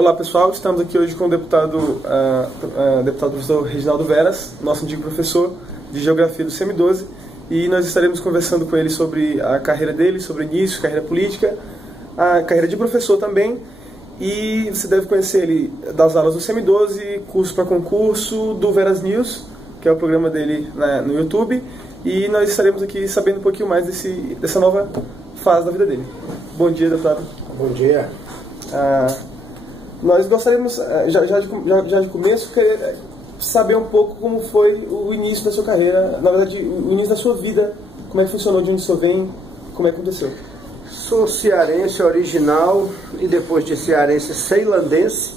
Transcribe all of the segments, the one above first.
Olá pessoal, estamos aqui hoje com o deputado professor Reginaldo Veras, nosso antigo professor de Geografia do CM12, e nós estaremos conversando com ele sobre a carreira dele, sobre o início, carreira política, a carreira de professor também, e você deve conhecer ele das aulas do CM12, curso para concurso, do Veras News, que é o programa dele no YouTube, e nós estaremos aqui sabendo um pouquinho mais dessa nova fase da vida dele. Bom dia, deputado. Bom dia. Nós gostaríamos, já de começo, saber um pouco como foi o início da sua carreira, na verdade, o início da sua vida, como é que funcionou, de onde o senhor vem, como é que aconteceu? Sou cearense original e depois de cearense ceilandense.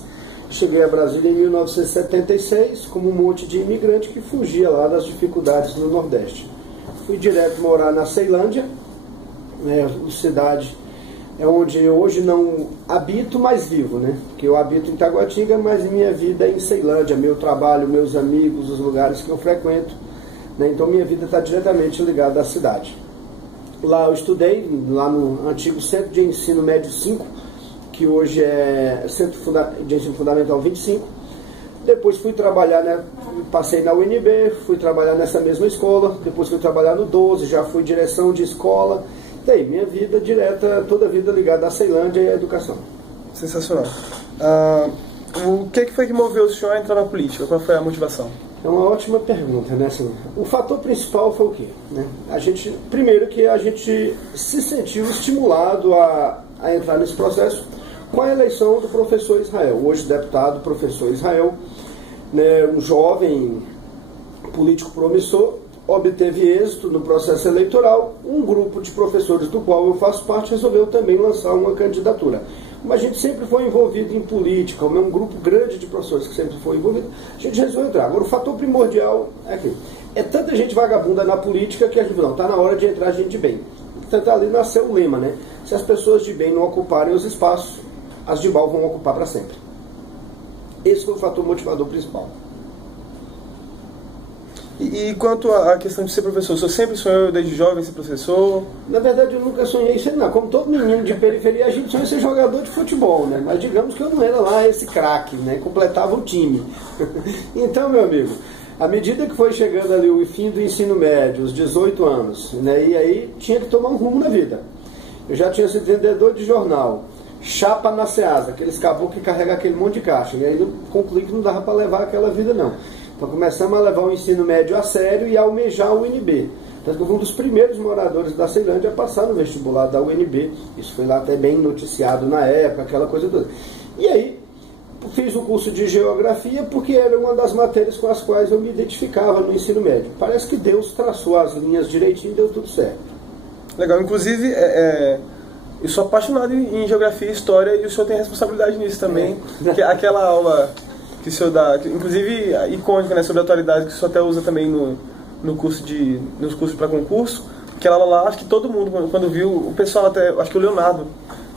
Cheguei a Brasília em 1976 como um monte de imigrante que fugia lá das dificuldades no Nordeste. Fui direto morar na Ceilândia, cidade onde eu hoje não habito, mas vivo, né? Porque eu habito em Taguatinga, mas minha vida é em Ceilândia, meu trabalho, meus amigos, os lugares que eu frequento, né? Então minha vida está diretamente ligada à cidade. Lá eu estudei, lá no antigo Centro de Ensino Médio 5, que hoje é Centro de Ensino Fundamental 25. Depois fui trabalhar, passei na UNB, fui trabalhar nessa mesma escola, depois fui trabalhar no 12, já fui direção de escola. Daí, minha vida direta, toda a vida ligada à Ceilândia e à educação. Sensacional. O que foi que moveu o senhor a entrar na política? Qual foi a motivação? É uma ótima pergunta, né? Assim, o fator principal foi o quê? Né? Primeiro que a gente se sentiu estimulado a entrar nesse processo com a eleição do professor Israel, hoje deputado professor Israel, né? Um jovem político promissor, obteve êxito no processo eleitoral. Um grupo de professores do qual eu faço parte resolveu também lançar uma candidatura. Mas a gente sempre foi envolvido em política, um grupo grande de professores que sempre foi envolvido, a gente resolveu entrar. Agora, o fator primordial é que é tanta gente vagabunda na política que a gente não, está na hora de entrar gente de bem. Portanto, ali nasceu o lema, né? Se as pessoas de bem não ocuparem os espaços, as de mal vão ocupar para sempre. Esse foi o fator motivador principal. E quanto à questão de ser professor, o senhor sempre sonhou desde jovem ser professor? Na verdade, eu nunca sonhei ser, não. Como todo menino de periferia, a gente sonha ser jogador de futebol, né? Mas digamos que eu não era lá esse craque, né? Completava o time. Então, meu amigo, à medida que foi chegando ali o fim do ensino médio, os 18 anos, né? E aí tinha que tomar um rumo na vida. Eu já tinha sido vendedor de jornal, chapa na Ceasa, aqueles caboclos que carregam aquele monte de caixa. E aí eu concluí que não dava para levar aquela vida, não. Então começamos a levar o ensino médio a sério e a almejar o UNB. Então eu fui um dos primeiros moradores da Ceilândia a passar no vestibular da UNB. Isso foi lá até bem noticiado na época, aquela coisa toda. E aí fiz o curso de Geografia porque era uma das matérias com as quais eu me identificava no ensino médio. Parece que Deus traçou as linhas direitinho e deu tudo certo. Legal, inclusive eu sou apaixonado em Geografia e História e o senhor tem responsabilidade nisso também. Porque aquela aula que o senhor dá, inclusive icônica, né, sobre a atualidade, que o senhor até usa também nos cursos para concurso, aquela aula lá, acho que todo mundo, quando viu, o pessoal até, acho que o Leonardo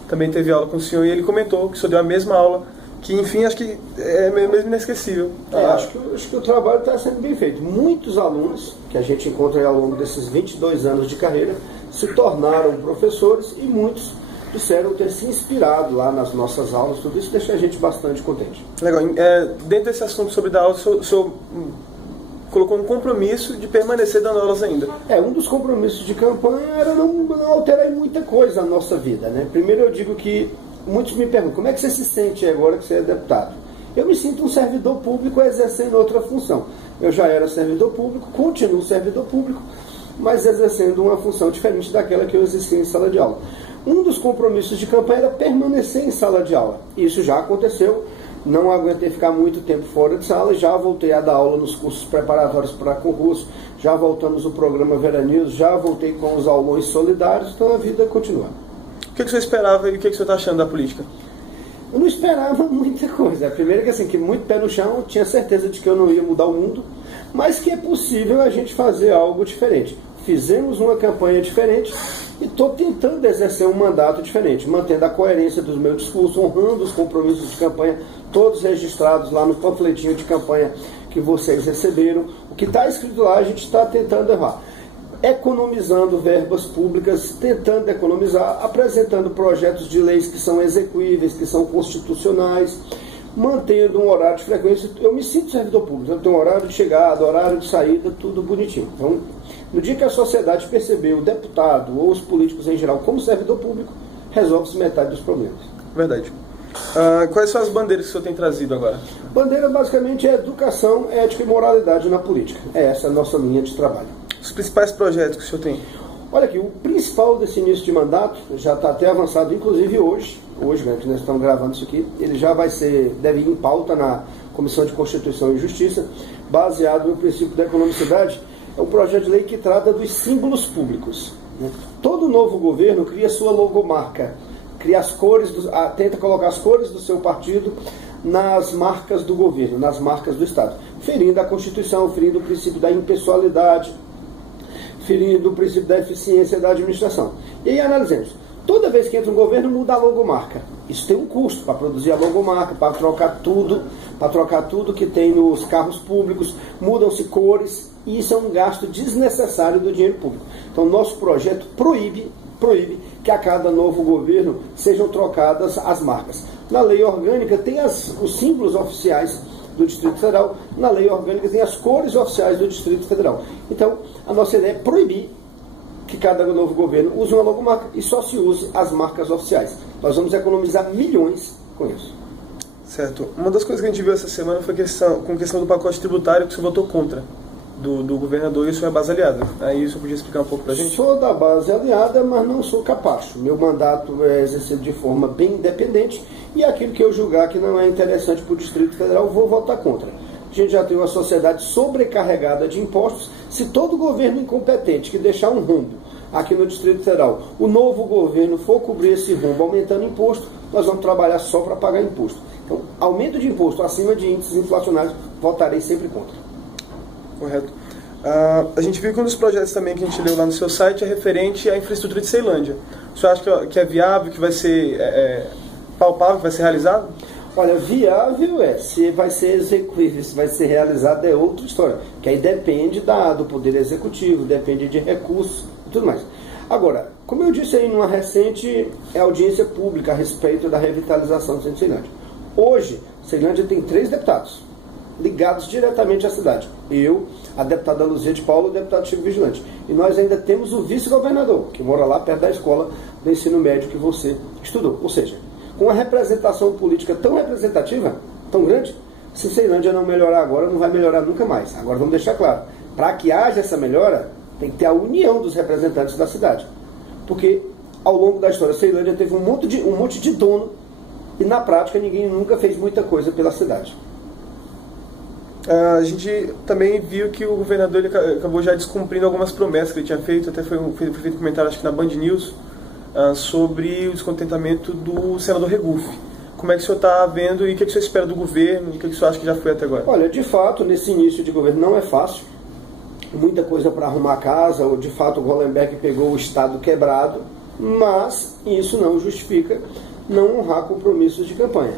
também teve aula com o senhor, e ele comentou que o senhor deu a mesma aula, que enfim, acho que é mesmo inesquecível. Acho que o trabalho está sendo bem feito. Muitos alunos que a gente encontra aí ao longo desses 22 anos de carreira se tornaram professores e muitos disseram ter se inspirado lá nas nossas aulas. Tudo isso deixa a gente bastante contente. Legal. Dentro desse assunto sobre dar aula, o senhor colocou um compromisso de permanecer dando aulas ainda. Um dos compromissos de campanha era não alterar muita coisa na nossa vida, né? Primeiro eu digo que muitos me perguntam, como é que você se sente agora que você é deputado? Eu me sinto um servidor público exercendo outra função. Eu já era servidor público, continuo servidor público, mas exercendo uma função diferente daquela que eu exercia em sala de aula. Um dos compromissos de campanha era permanecer em sala de aula. Isso já aconteceu, não aguentei ficar muito tempo fora de sala, já voltei a dar aula nos cursos preparatórios para concurso, já voltamos o programa Veras News, já voltei com os aulões solidários, então a vida continua. O que você esperava e o que você está achando da política? Eu não esperava muita coisa. Primeiro que assim, que muito pé no chão, tinha certeza de que eu não ia mudar o mundo, mas que é possível a gente fazer algo diferente. Fizemos uma campanha diferente e estou tentando exercer um mandato diferente, mantendo a coerência do meu discurso, honrando os compromissos de campanha, todos registrados lá no panfletinho de campanha que vocês receberam. O que está escrito lá a gente está tentando errar. economizando verbas públicas, tentando economizar, apresentando projetos de leis que são execuíveis, que são constitucionais, mantendo um horário de frequência. Eu me sinto servidor público, eu tenho um horário de chegada, horário de saída, tudo bonitinho. Então, no dia que a sociedade perceber o deputado ou os políticos em geral como servidor público, resolve-se metade dos problemas. Verdade. Quais são as bandeiras que o senhor tem trazido agora? Bandeira basicamente é educação, ética e moralidade na política. Essa é a nossa linha de trabalho. Os principais projetos que o senhor tem? Olha aqui, o principal desse início de mandato, já está até avançado, inclusive hoje, né, que nós estamos gravando isso aqui, ele já deve ir em pauta na Comissão de Constituição e Justiça, baseado no princípio da economicidade. É um projeto de lei que trata dos símbolos públicos. Né? Todo novo governo cria sua logomarca, cria as cores, tenta colocar as cores do seu partido nas marcas do governo, nas marcas do Estado, ferindo a Constituição, ferindo o princípio da impessoalidade, ferindo o princípio da eficiência da administração. E aí analisemos. Toda vez que entra um governo, muda a logomarca. Isso tem um custo para produzir a logomarca, para trocar tudo que tem nos carros públicos, mudam-se cores, e isso é um gasto desnecessário do dinheiro público. Então, nosso projeto proíbe que a cada novo governo sejam trocadas as marcas. Na lei orgânica tem os símbolos oficiais do Distrito Federal, na lei orgânica tem as cores oficiais do Distrito Federal. Então, a nossa ideia é proibir que cada novo governo use uma logomarca e só se use as marcas oficiais. Nós vamos economizar milhões com isso. Certo. Uma das coisas que a gente viu essa semana foi com a questão do pacote tributário que você votou contra do governador, e isso é base aliada. Aí você podia explicar um pouco pra gente? Sou da base aliada, mas não sou capacho. Meu mandato é exercido de forma bem independente e aquilo que eu julgar que não é interessante para o Distrito Federal, vou votar contra. A gente já tem uma sociedade sobrecarregada de impostos. Se todo governo incompetente que deixar um rombo aqui no Distrito Federal, o novo governo for cobrir esse rombo aumentando imposto, nós vamos trabalhar só para pagar imposto. Então, aumento de imposto acima de índices inflacionários, votarei sempre contra. Correto. A gente viu que um dos projetos também que a gente leu lá no seu site é referente à infraestrutura de Ceilândia. O senhor acha que é viável, que vai ser palpável, que vai ser realizado? Olha, viável se vai ser execuível, se vai ser realizado é outra história, que aí depende do Poder Executivo, depende de recursos e tudo mais. Agora, como eu disse aí numa recente audiência pública a respeito da revitalização do centro de Ceilândia, hoje, Ceilândia tem 3 deputados ligados diretamente à cidade. Eu, a deputada Luzia de Paulo e o deputado Chico Vigilante. E nós ainda temos o vice-governador, que mora lá perto da escola do ensino médio que você estudou. Ou seja, com uma representação política tão representativa, tão grande, se Ceilândia não melhorar agora, não vai melhorar nunca mais. Agora vamos deixar claro, para que haja essa melhora, tem que ter a união dos representantes da cidade. Porque ao longo da história, Ceilândia teve um monte de dono e na prática ninguém nunca fez muita coisa pela cidade. A gente também viu que o governador ele acabou já descumprindo algumas promessas que ele tinha feito, até foi feito um comentário acho que na Band News, sobre o descontentamento do senador Regufe. Como é que o senhor está vendo e o que o senhor espera do governo, o que o senhor acha que já foi até agora? Olha, de fato, nesse início de governo não é fácil, muita coisa para arrumar a casa, ou de fato o Hollenberg pegou o Estado quebrado, mas isso não justifica não honrar compromissos de campanha.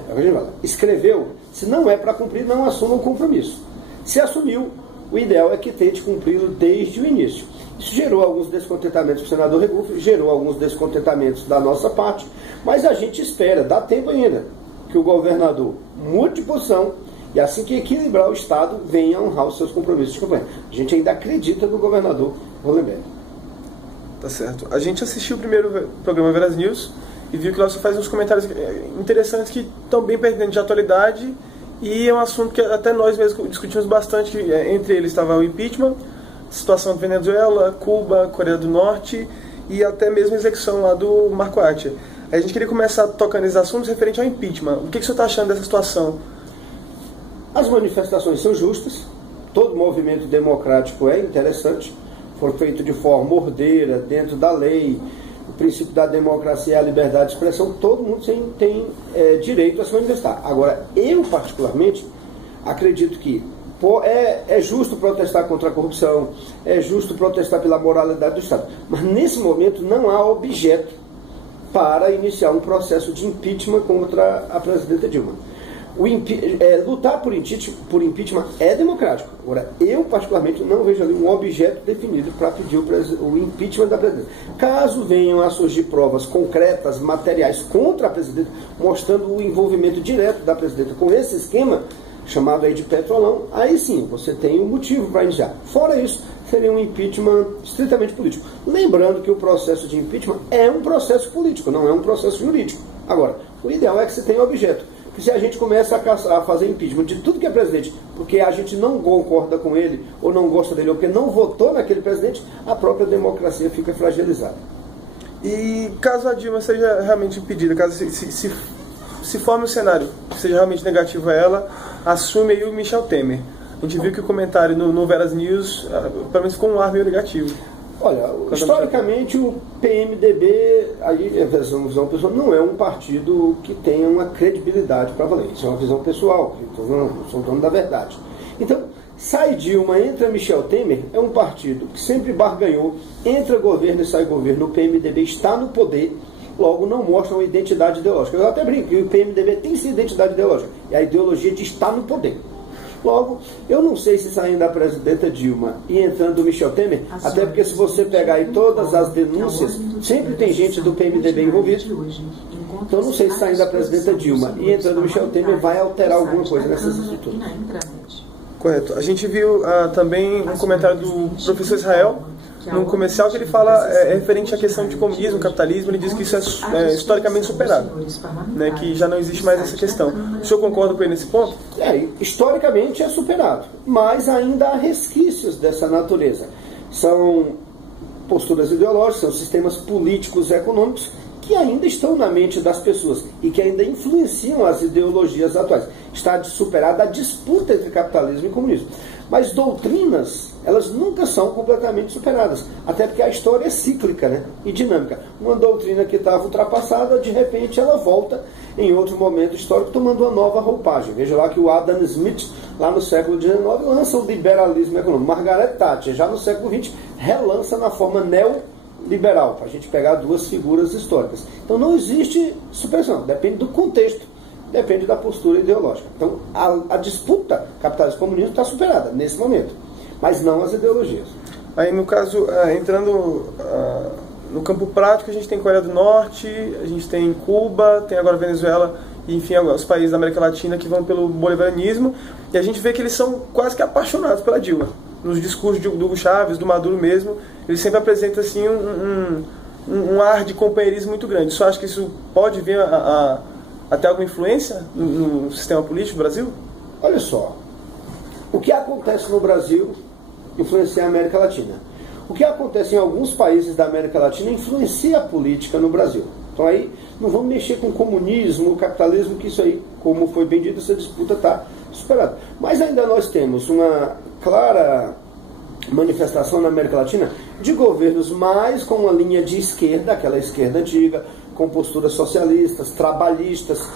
Escreveu, se não é para cumprir, não assuma o compromisso. Se assumiu, o ideal é que tente cumpri-lo desde o início. Isso gerou alguns descontentamentos do senador Regufe, gerou alguns descontentamentos da nossa parte, mas a gente espera, dá tempo ainda, que o governador mude de posição e assim que equilibrar o Estado, venha honrar os seus compromissos de campanha. A gente ainda acredita no governador Hollenberg. Tá certo. A gente assistiu o primeiro programa Veras News e viu que lá você faz uns comentários interessantes que estão bem pertinentes de atualidade e é um assunto que até nós mesmos discutimos bastante, que entre eles estava o impeachment, situação da Venezuela, Cuba, Coreia do Norte e até mesmo a execução lá do Marco Atia. A gente queria começar tocando esses assuntos referente ao impeachment. O que o senhor está achando dessa situação? As manifestações são justas, todo movimento democrático é interessante, for feito de forma ordeira, dentro da lei, o princípio da democracia e a liberdade de expressão, todo mundo tem direito a se manifestar. Agora, eu particularmente acredito que é justo protestar contra a corrupção, é justo protestar pela moralidade do Estado, mas nesse momento não há objeto para iniciar um processo de impeachment contra a presidenta Dilma. Lutar por impeachment é democrático. Agora, eu particularmente não vejo ali um objeto definido para pedir o impeachment da presidenta. Caso venham a surgir provas concretas, materiais contra a presidenta, mostrando o envolvimento direto da presidenta com esse esquema, chamado aí de Petrolão, aí sim, você tem um motivo para iniciar. Fora isso, seria um impeachment estritamente político. Lembrando que o processo de impeachment é um processo político, não é um processo jurídico. Agora, o ideal é que você tenha objeto. Que se a gente começa a fazer impeachment de tudo que é presidente, porque a gente não concorda com ele, ou não gosta dele, ou porque não votou naquele presidente, a própria democracia fica fragilizada. E caso a Dilma seja realmente impedida, caso se forme um cenário que seja realmente negativo a ela, assume aí o Michel Temer. A gente viu que o comentário no Veras News, pelo menos ficou um ar meio negativo. Olha, historicamente o PMDB, aí a visão pessoal, não é um partido que tenha uma credibilidade para valer. Isso é uma visão pessoal, eu sou dono da verdade. Então, sai Dilma, entra Michel Temer, é um partido que sempre barganhou, entra governo e sai governo, o PMDB está no poder, logo não mostra uma identidade ideológica. Eu até brinco que o PMDB tem sim identidade ideológica, é a ideologia de estar no poder. Logo, eu não sei se saindo da presidenta Dilma e entrando o Michel Temer, até porque se você pegar aí todas as denúncias, sempre tem gente do PMDB envolvida. Então não sei se saindo da presidenta Dilma e entrando o Michel Temer vai alterar alguma coisa nessas estruturas. Correto. A gente viu também um comentário do professor Israel, num comercial, que ele fala referente à questão de comunismo, capitalismo, ele diz que isso é historicamente superado, né, que já não existe mais essa questão. O senhor concorda com ele nesse ponto? Historicamente é superado, mas ainda há resquícios dessa natureza. São posturas ideológicas, são sistemas políticos e econômicos que ainda estão na mente das pessoas e que ainda influenciam as ideologias atuais. Está superada a disputa entre capitalismo e comunismo. Mas doutrinas, elas nunca são completamente superadas, até porque a história é cíclica, né, e dinâmica. Uma doutrina que estava ultrapassada, de repente ela volta em outro momento histórico tomando uma nova roupagem. Veja lá que o Adam Smith, lá no século XIX, lança o liberalismo econômico. Margaret Thatcher, já no século XX, relança na forma neoliberal, para a gente pegar duas figuras históricas. Então não existe supressão, depende do contexto, depende da postura ideológica. Então a disputa capitalismo-comunismo está superada nesse momento, mas não as ideologias. Aí no caso, entrando no campo prático, a gente tem Coreia do Norte, a gente tem Cuba, tem agora Venezuela, e enfim, os países da América Latina que vão pelo bolivarianismo, e a gente vê que eles são quase que apaixonados pela Dilma. Nos discursos do Hugo Chávez, do Maduro mesmo, ele sempre apresenta assim um ar de companheirismo muito grande. Você acha que isso pode vir a ter alguma influência no sistema político do Brasil? Olha só, o que acontece no Brasil influencia a América Latina. O que acontece em alguns países da América Latina influencia a política no Brasil. Então aí não vamos mexer com o comunismo, o capitalismo, que isso aí, como foi bem dito, essa disputa está superada. Mas ainda nós temos uma clara manifestação na América Latina de governos mais com uma linha de esquerda, aquela esquerda antiga, com posturas socialistas, trabalhistas,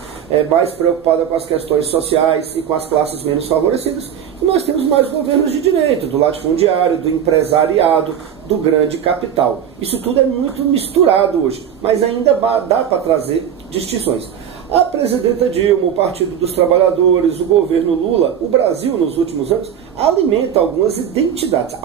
mais preocupada com as questões sociais e com as classes menos favorecidas. E nós temos mais governos de direita, do latifundiário, do empresariado, do grande capital. Isso tudo é muito misturado hoje, mas ainda dá para trazer distinções. A presidenta Dilma, o Partido dos Trabalhadores, o governo Lula, o Brasil nos últimos anos, alimenta algumas identidades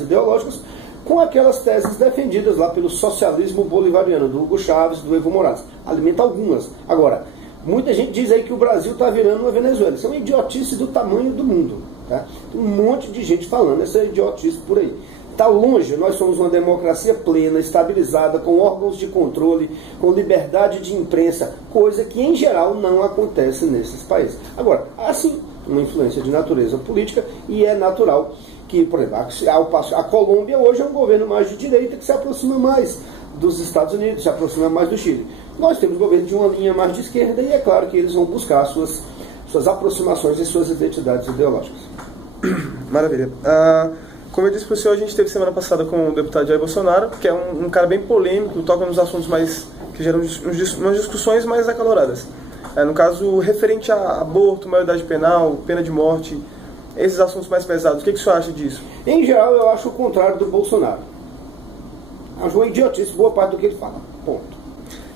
ideológicas com aquelas teses defendidas lá pelo socialismo bolivariano, do Hugo Chávez, do Evo Morales. Alimenta algumas. Agora, muita gente diz aí que o Brasil está virando uma Venezuela. Isso é uma idiotice do tamanho do mundo. Tá? Tem um monte de gente falando essa idiotice por aí. Está longe, nós somos uma democracia plena, estabilizada, com órgãos de controle, com liberdade de imprensa, coisa que em geral não acontece nesses países. Agora, há sim uma influência de natureza política e é natural que, por exemplo, a Colômbia hoje é um governo mais de direita que se aproxima mais dos Estados Unidos, se aproxima mais do Chile. Nós temos governo de uma linha mais de esquerda e é claro que eles vão buscar suas aproximações e suas identidades ideológicas. Maravilha. Como eu disse para o senhor, a gente teve semana passada com o deputado Jair Bolsonaro, que é um cara bem polêmico, toca nos assuntos que geram umas discussões mais acaloradas. No caso, referente a aborto, maioridade penal, pena de morte, esses assuntos mais pesados, o que o senhor acha disso? Em geral, eu acho o contrário do Bolsonaro. Acho uma idiotice boa parte do que ele fala. Ponto.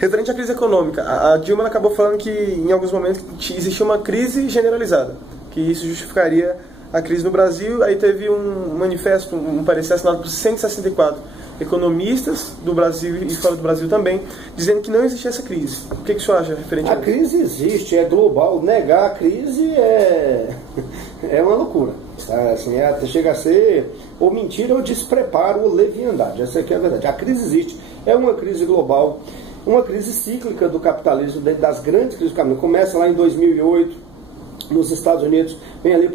Referente à crise econômica, a Dilma acabou falando que em alguns momentos existia uma crise generalizada, que isso justificaria a crise no Brasil. Aí teve um manifesto, um parecer assinado por 164 economistas do Brasil e fora do Brasil também, dizendo que não existia essa crise. O que o senhor acha referente a isso? A crise existe, é global. Negar a crise é uma loucura. Assim, chega a ser ou mentira ou despreparo ou leviandade. Essa aqui é a verdade. A crise existe, é uma crise global, uma crise cíclica do capitalismo, dentro das grandes crises do capitalismo. Começa lá em 2008, nos Estados Unidos, vem ali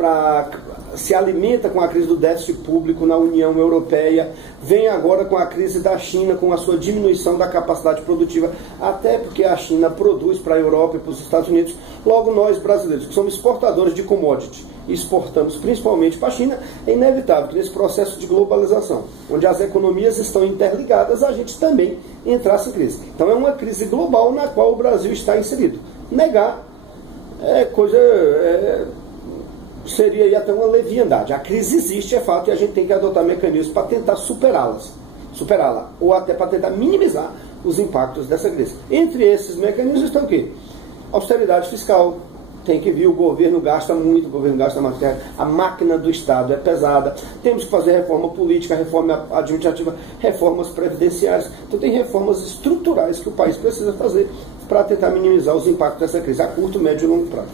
se alimenta com a crise do déficit público na União Europeia, vem agora com a crise da China, com a sua diminuição da capacidade produtiva, até porque a China produz para a Europa e para os Estados Unidos. Logo nós brasileiros, que somos exportadores de commodity, e exportamos principalmente para a China, é inevitável que nesse processo de globalização, onde as economias estão interligadas, a gente também entrasse em crise. Então é uma crise global na qual o Brasil está inserido. Negar seria aí até uma leviandade. A crise existe, é fato, e a gente tem que adotar mecanismos para tentar superá-la, ou até para tentar minimizar os impactos dessa crise. Entre esses mecanismos estão o quê? Austeridade fiscal. Tem que vir, o governo gasta muito, o governo gasta mais, a máquina do Estado é pesada. Temos que fazer reforma política, reforma administrativa, reformas previdenciárias. Então tem reformas estruturais que o país precisa fazer para tentar minimizar os impactos dessa crise a curto, médio e longo prazo.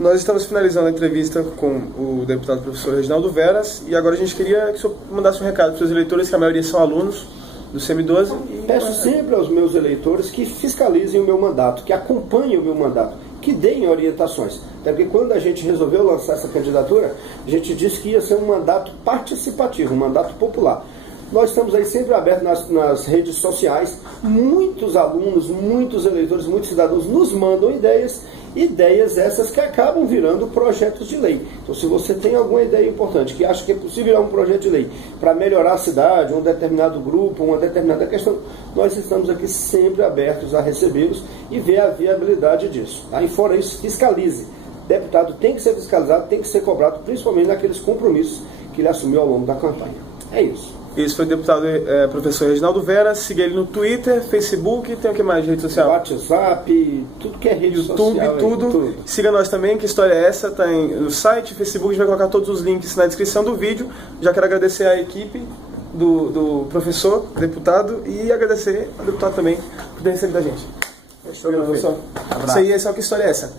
Nós estamos finalizando a entrevista com o deputado professor Reginaldo Veras, e agora a gente queria que o senhor mandasse um recado para os eleitores, que a maioria são alunos do CM12. Peço sempre aos meus eleitores que fiscalizem o meu mandato, que acompanhem o meu mandato, que deem orientações. Até porque quando a gente resolveu lançar essa candidatura, a gente disse que ia ser um mandato participativo, um mandato popular. Nós estamos aí sempre abertos nas redes sociais. Muitos alunos, muitos eleitores, muitos cidadãos nos mandam ideias essas que acabam virando projetos de lei. Então, se você tem alguma ideia importante, que acha que é possível virar um projeto de lei para melhorar a cidade, um determinado grupo, uma determinada questão, nós estamos aqui sempre abertos a recebê-los e ver a viabilidade disso. Tá? E fora isso, fiscalize. Deputado tem que ser fiscalizado, tem que ser cobrado, principalmente naqueles compromissos que ele assumiu ao longo da campanha. É isso. Esse foi o deputado professor Reginaldo Veras. Siga ele no Twitter, Facebook, tem o que mais de rede social? WhatsApp, tudo que é rede YouTube, social. tudo. Siga nós também, que história é essa? Está no site, Facebook, a gente vai colocar todos os links na descrição do vídeo. Já quero agradecer à equipe do professor, deputado, e agradecer ao deputado também por ter recebido a gente. Fechou, meu filho. Isso aí é só que história é essa?